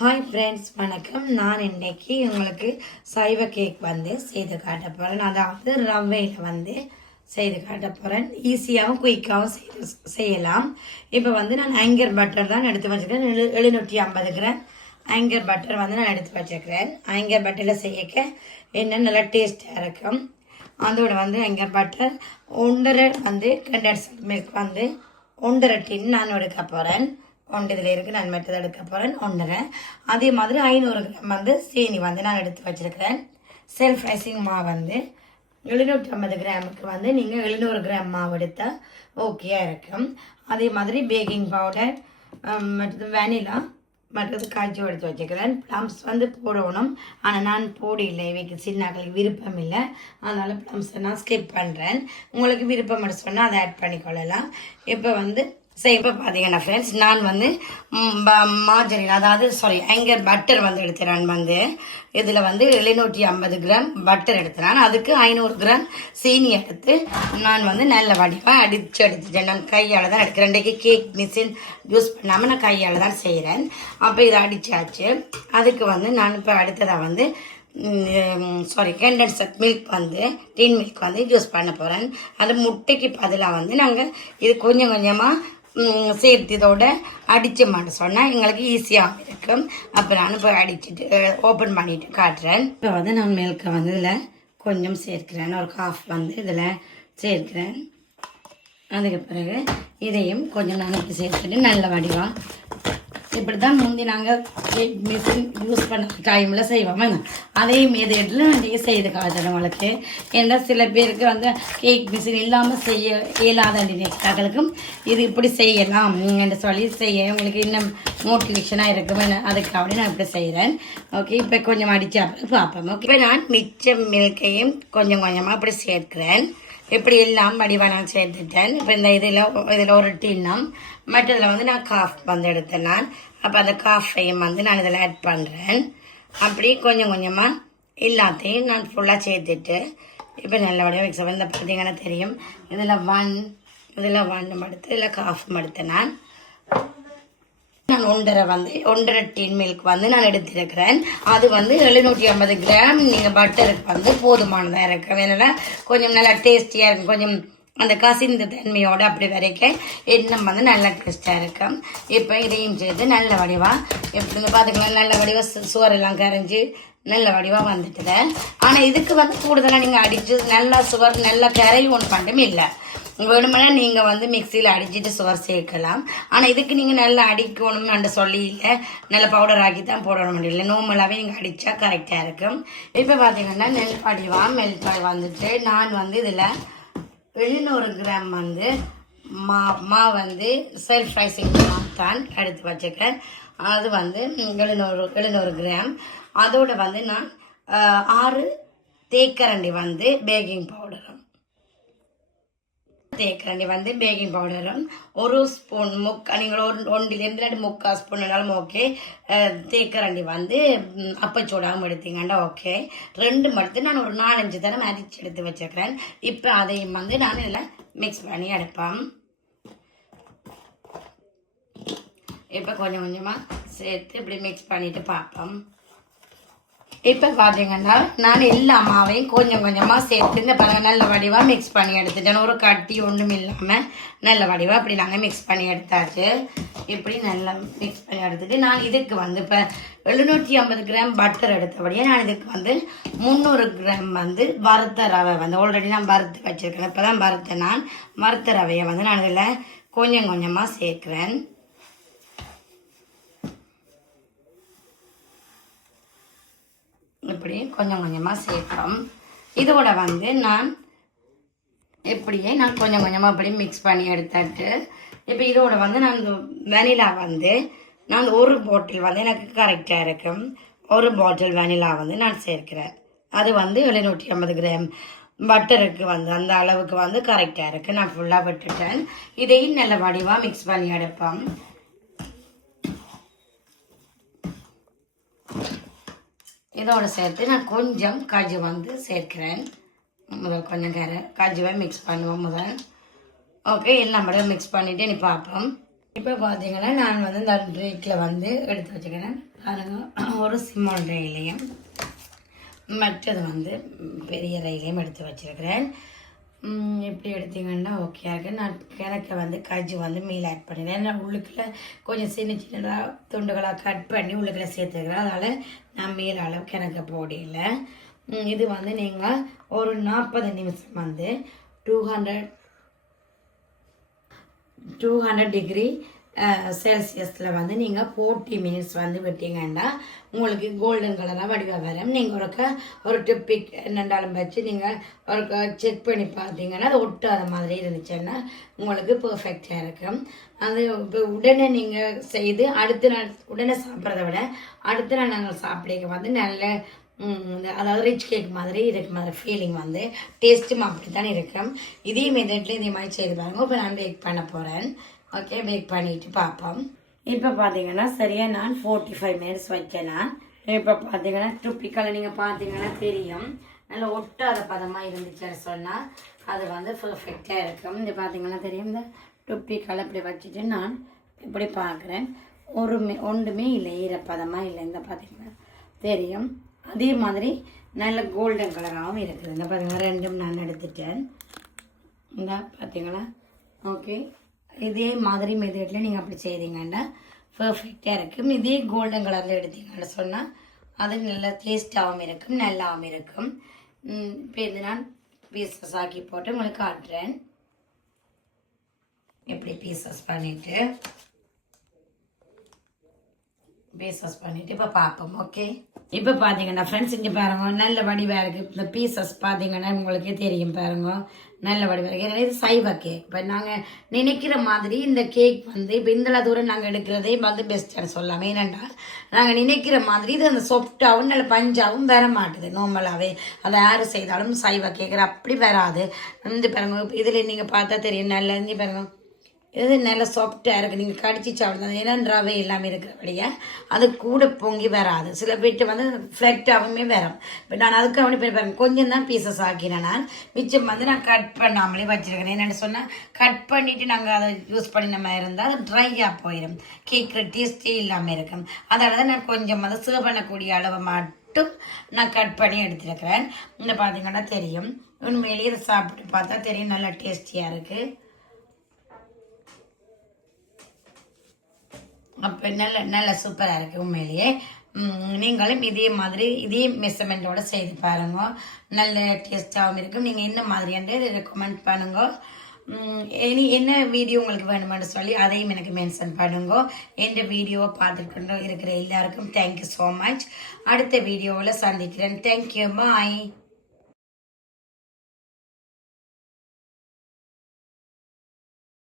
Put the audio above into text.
Hi friends, வணக்கம். நான் இன்றைக்கி உங்களுக்கு சைவ கேக் செய்து காட்ட போகிறேன். அதாவது ரவையில் செய்து காட்ட போகிறேன். ஈஸியாகவும் குயிக்காகவும் செய்யலாம். இப்போ நான் ஆங்கர் பட்டர் தான் எடுத்து வச்சுருக்கேன். 750 கிராம் ஆங்கர் பட்டர் நான் எடுத்து வச்சுருக்கிறேன். ஆங்கர் பட்டரில் செய்யக்க என்ன நல்லா டேஸ்ட்டாக இருக்கும். அதோட ஆங்கர் பட்டர் 1.5 கண்டென்ஸ்ட் மில்க் 1.5 டின் நான் எடுக்க போகிறேன். இதில் இருக்குது. நான் மெட்டதை எடுக்க போகிறேன் 1.5. அதே மாதிரி 500 கிராம் சீனி நான் எடுத்து வச்சுருக்கிறேன். செல்ஃப் ரைசிங் மாவு 750 கிராமுக்கு நீங்கள் 700 கிராம் மாவு எடுத்தால் ஓகேயாக இருக்கும். அதே மாதிரி பேக்கிங் பவுடர், மற்றது வெனிலா, மற்றது காய்ச்சி எடுத்து வச்சுக்கிறேன். ப்ளம்ஸ் போடணும். ஆனால் நான் போடல, இவைக்கு சின்னாக்களுக்கு விருப்பம் இல்லை. அதனால் ப்ளம்ஸை நான் ஸ்கிப் பண்ணுறேன். உங்களுக்கு விருப்பம் சொன்னால் அதை ஆட் பண்ணிக்கொள்ளலாம். இப்போ இப்போ பார்த்தீங்கன்னா ஃப்ரெண்ட்ஸ், நான் மார்ஜரின் ஆங்கர் பட்டர் எடுத்துறேன். இதில் 750 கிராம் பட்டர் எடுத்துறேன். அதுக்கு 500 கிராம் சீனி எடுத்து நான் நல்ல வடிவாக எடுத்துட்டேன். நான் கையால் தான் எடுக்கிறேன். இன்றைக்கு கேக் மிஷின் யூஸ் பண்ணாமல் நான் கையால் தான் செய்கிறேன். அப்போ இதை அடித்தாச்சு. அதுக்கு நான் இப்போ அடுத்ததாக கண்டென்ஸ்ட் மில்க் டின் மில்க் யூஸ் பண்ண போகிறேன். அது முட்டைக்கு பதிலாக நாங்கள் இது கொஞ்சம் கொஞ்சமாக சேர்த்து இதோட அடித்து மாட்ட சொன்னால் எங்களுக்கு ஈஸியாக இருக்கும். அப்போ நான் இப்போ அடிச்சுட்டு ஓப்பன் பண்ணிவிட்டு காட்டுறேன். இப்போ நான் மில்கை இதில் கொஞ்சம் சேர்க்கிறேன். ஒரு காஃப் இதில் சேர்க்கிறேன். அதுக்கு பிறகு இதையும் கொஞ்சம் நான் இப்போ சேர்த்துட்டு நல்ல வடிவாக இப்படி தான் முந்தி நாங்கள் கேக் மிஷின் யூஸ் பண்ண டைமில் செய்வோம். அதையும் எதிரில் நிறைய செய்து காட்டுறேன் உங்களுக்கு. ஏன்னா சில பேருக்கு கேக் மிஷின் இல்லாமல் செய்ய இயலாத நெக்ஸ்டாக்களுக்கும் இது இப்படி செய்யலாம் என்று சொல்லி செய்ய உங்களுக்கு இன்னும் மோட்டிவேஷனாக இருக்கும். அதுக்காக நான் இப்படி செய்கிறேன். ஓகே, இப்போ கொஞ்சம் அடித்து அப்புறம் பார்ப்போம். ஓகே, இப்போ நான் மிச்சம் மில்கையும் கொஞ்சம் கொஞ்சமாக இப்படி சேர்க்கிறேன். இப்படி எல்லாம் வடிவாக நான் சேர்த்துட்டேன். இப்போ இந்த இதில் ஒரு டின்னம், மற்றதில் நான் காஃப் எடுத்தேன். நான் அப்போ அந்த காஃபையும் நான் இதில் ஆட் பண்ணுறேன். அப்படி கொஞ்சம் கொஞ்சமாக எல்லாத்தையும் நான் ஃபுல்லாக சேர்த்துட்டு இப்போ நல்ல வடிவாக மிக்ஸ் பண்ணி பார்த்தீங்கன்னா தெரியும். இதில் 1 எடுத்து இதில் காஃப் எடுத்தேன். நான் 1.5 டின் மில்க் நான் எடுத்திருக்கிறேன். அது 750 கிராம் நீங்கள் பட்டருக்கு போதுமானதாக இருக்கும். ஏன்னா கொஞ்சம் நல்லா டேஸ்டியாக இருக்கும். கொஞ்சம் அந்த கசிந்த தன்மையோடு அப்படி வரைக்கும் இன்னும் நல்லா டேஸ்டாக இருக்கும். இப்போ இதையும் சேர்த்து நல்ல வடிவாக எப்படி பார்த்துக்கலாம். நல்ல வடிவாக சுவரெல்லாம் கரைஞ்சி நல்ல வடிவாக வந்துட்டுது. ஆனால் இதுக்கு கூடுதலாக நீங்கள் அடித்து நல்லா சுவர் நல்லா கரை ஒன்று பண்ணும் இல்லை. வேணுமெனா நீங்கள் மிக்சியில் அடிச்சுட்டு சுவர் சேர்க்கலாம். ஆனால் இதுக்கு நீங்கள் நல்லா அடிக்கணும்னு சொல்லி இல்லை, நல்ல பவுடர் ஆக்கி தான் போடணும் முடியல. நார்மலாகவே நீங்கள் அடித்தா கரெக்டாக இருக்கும். இப்போ பார்த்தீங்கன்னா நெல் படிவாக மெல்பாய் நான் இதில் 700 கிராம் மா செல்ஃப் ரைசிங் மாவு தான் எடுத்து வச்சுக்கிறேன். அது 700 கிராம். அதோட நான் 6 தேக்கரண்டி பேக்கிங் பவுடரும் தேக்கரண்டி பேக்கிங் பவுடரும் 1 ஸ்பூன் நீங்கள் 1 முக்கால் ஸ்பூன் வேணாலும் ஓகே. தேக்கரண்டி அப்பச்சோடாமல் எடுத்தீங்கன்னா ஓகே. 2 மட்டும் நான் ஒரு 4-5 தரம் அரிச்சு எடுத்து வச்சுக்கிறேன். இப்போ அதையும் நான் இதில் மிக்ஸ் பண்ணி எடுப்பேன். இப்போ கொஞ்சம் கொஞ்சமாக சேர்த்து இப்படி மிக்ஸ் பண்ணிட்டு பார்ப்போம். இப்போ பார்த்தீங்கன்னா நான் எல்லா மாவையும் கொஞ்சம் கொஞ்சமாக சேர்த்து இந்த நல்ல வடிவாக மிக்ஸ் பண்ணி எடுத்துட்டேன். ஒரு கட்டி ஒன்றும் இல்லாமல் நல்ல வடிவாக இப்படி நாங்கள் மிக்ஸ் பண்ணி எடுத்தாச்சு. இப்படி நல்லா மிக்ஸ் பண்ணி எடுத்துட்டு நான் இதுக்கு இப்போ 750 கிராம் பட்டர் எடுத்தபடியே நான் இதுக்கு 300 கிராம் வறுத்த ரவை ஆல்ரெடி நான் வறுத்து வச்சுருக்கேன். இப்போ தான் வறுத்தேன். நான் வறுத்த ரவையை நான் இதில் கொஞ்சம் கொஞ்சமாக சேர்க்குறேன். இப்படி கொஞ்சம் கொஞ்சமாக சேர்ப்போம். இதோட நான் இப்படியே நான் கொஞ்சம் கொஞ்சமாக இப்படி மிக்ஸ் பண்ணி எடுத்துட்டு இப்போ இதோட நான் வெனிலா நான் ஒரு பாட்டில் எனக்கு கரெக்டாக இருக்கும். ஒரு பாட்டில் வெனிலா நான் சேர்க்கிறேன். அது 750 கிராம் பட்டருக்கு அந்த அளவுக்கு கரெக்டாக இருக்குது. நான் ஃபுல்லாக விட்டுட்டேன். இதையும் நல்ல வடிவாக மிக்ஸ் பண்ணி எடுப்போம். இதோட சேர்த்து நான் கொஞ்சம் காஜு சேர்க்கிறேன். முதல் கொஞ்சம் காஜுவை மிக்ஸ் பண்ணுவோம் முதல். ஓகே, எல்லாம் மட்டும் மிக்ஸ் பண்ணிவிட்டு நீ பார்ப்போம். இப்போ பார்த்தீங்கன்னா நான் வந்து இந்த ட்ரேக்கில் வந்து எடுத்து வச்சுக்கிறேன் பாருங்க. ஒரு சிம்மால் ரயிலையும் மற்றது வந்து பெரிய ரயிலையும் எடுத்து வச்சுருக்கிறேன். எப்படி எடுத்தீங்கன்னா ஓகே இருக்கு. நான் கிணக்க வந்து கஜ்ஜி வந்து மீல் ஆட் பண்ணிடுறேன். நான் உள்ளுக்குள்ளே கொஞ்சம் சின்ன சின்னதாக துண்டுகளாக கட் பண்ணி உள்ளுக்குள்ளே சேர்த்துக்கிறேன். அதனால் நான் மீல் அளவு கிணக்க போடல. இது வந்து நீங்கள் ஒரு 40 நிமிஷம் வந்து 200 டிகிரி செல்சியஸில் வந்து நீங்கள் 40 மினிட்ஸ் வந்து விட்டீங்கன்னா உங்களுக்கு கோல்டன் கலராக வடிவாக வரும். நீங்கள் ஒரு டிப்பிக் என்னென்றாலும் வச்சு நீங்கள் ஒரு செக் பண்ணி பார்த்தீங்கன்னா அது ஒட்டாத மாதிரி இருந்துச்சுன்னா உங்களுக்கு பர்ஃபெக்டாக இருக்கும். அது இப்போ உடனே நீங்கள் செய்து அடுத்த நாள் உடனே சாப்பிட்றத விட அடுத்த நாள் நாங்கள் சாப்பிட வந்து நல்ல அதாவது ரிச் கேக் மாதிரி இருக்கு மாதிரி ஃபீலிங் வந்து டேஸ்ட்டும் அப்படி தானே இருக்கும். இதே மெத்தட்ல இதே மாதிரி செய்து பாருங்க. இப்போ நான் பேக் பண்ண போகிறேன். ஓகே, பேக் பண்ணிட்டு பார்ப்போம். இப்போ பார்த்தீங்கன்னா சரியாக நான் 45 மினிட்ஸ் வைக்கேன். இப்போ பார்த்தீங்கன்னா ட்ரிப்பிக்கலை நீங்கள் பார்த்தீங்கன்னா தெரியும் நல்லா ஒட்டாத பதமாக இருந்துச்சுன்னு சொன்னால் அது வந்து பர்ஃபெக்டாக இருக்கும். இது பார்த்தீங்கன்னா தெரியும். இந்த ட்ரிப்பிக்கலை இப்படி வச்சுட்டு நான் இப்படி பார்க்குறேன். ஒன்றுமே இல்லை, ஈரப்பதமாக இல்லை. இந்த பார்த்தீங்கன்னா தெரியும். அதே மாதிரி நல்ல கோல்டன் கலராகவும் இருக்குது. இந்த பார்த்தீங்கன்னா ரெண்டும் நான் எடுத்துட்டேன். இந்த பார்த்தீங்களா? ஓகே, இதே மாதிரி மெத்தட்ல நீங்கள் அப்படி செய்தீங்கன்னா பர்ஃபெக்டாக இருக்கும். இதே கோல்டன் கலரில் எடுத்தீங்கன்னு சொன்னால் அது நல்ல டேஸ்ட்டாகவும் இருக்கும், நல்லாவும் இருக்கும். இப்போ இது நான் பீசஸ் ஆக்கி போட்டு உங்களுக்கு காட்டுறேன். எப்படி பீசஸ் பண்ணிவிட்டு இப்போ பார்ப்போம். ஓகே, இப்போ பார்த்தீங்கன்னா ஃப்ரெண்ட்ஸ் இங்கே பாருங்க நல்ல வடிவாக இருக்குது. இந்த பீசஸ் பார்த்தீங்கன்னா உங்களுக்கே தெரியும் பாருங்க நல்ல வடிவாக இருக்குது. ஏன்னா இது சைவ கேக். இப்போ நாங்கள் நினைக்கிற மாதிரி இந்த கேக் வந்து இப்போ இந்த தூரம் நாங்கள் எடுக்கிறதே வந்து பெஸ்ட்டாக சொல்லலாம். ஏனென்றா நாங்கள் நினைக்கிற மாதிரி இது அந்த சாஃப்டாகவும் நல்ல பஞ்சாகவும் வர மாட்டுது. நார்மலாகவே அதை யார் செய்தாலும் சைவ கேட்குற அப்படி வராது. இந்த பாருங்க இதில் நீங்கள் பார்த்தா தெரியும் நல்லா இருந்து பாருங்க இது நல்ல சாஃப்டாக இருக்குது. நீங்கள் கடிச்சு சாப்பிடுறது ஏன்னா ரவை எல்லாமே இருக்கிறபடியா அது கூட பொங்கி வராது. சில பேர்ட்டு வந்து ஃப்ளட்டாகவுமே வரும். இப்போ நான் அதுக்கு அவனி போய் பாருங்க கொஞ்சம் தான் பீசஸ் ஆக்கினேன். நான் மிச்சம் வந்து நான் கட் பண்ணாமலே வச்சுருக்கேன். என்னென்னு சொன்னால் கட் பண்ணிவிட்டு நாங்கள் அதை யூஸ் பண்ணின மாதிரி இருந்தால் அது ட்ரையாக போயிடும், கேட்குற டேஸ்ட்டே இல்லாமல் இருக்கும். அதனால தான் நான் கொஞ்சம் வந்து சர்வ் பண்ணக்கூடிய அளவை மட்டும் நான் கட் பண்ணி எடுத்துருக்கிறேன். இந்த பார்த்தீங்கன்னா தெரியும் உண்மையிலேயே இதை சாப்பிட்டு பார்த்தா தெரியும் நல்லா டேஸ்டியாக இருக்குது. அப்போ நல்ல சூப்பராக இருக்குது உண்மையிலேயே. நீங்களும் இதே மாதிரி இதே மெஷர்மெண்ட்டோட செய்து பாருங்க, நல்ல டேஸ்ட்டாகவும் இருக்கும். நீங்கள் என்ன மாதிரியாண்டு ரெக்கமெண்ட் பண்ணுங்க. என்ன வீடியோ உங்களுக்கு வேணுமென்னு சொல்லி அதையும் எனக்கு மென்ஷன் பண்ணுங்க. எந்த வீடியோவை பார்த்துட்டு இருக்கிற எல்லாருக்கும் தேங்க்யூ ஸோ மச். அடுத்த வீடியோவில் சந்திக்கிறேன். தேங்க்யூ, பாய்.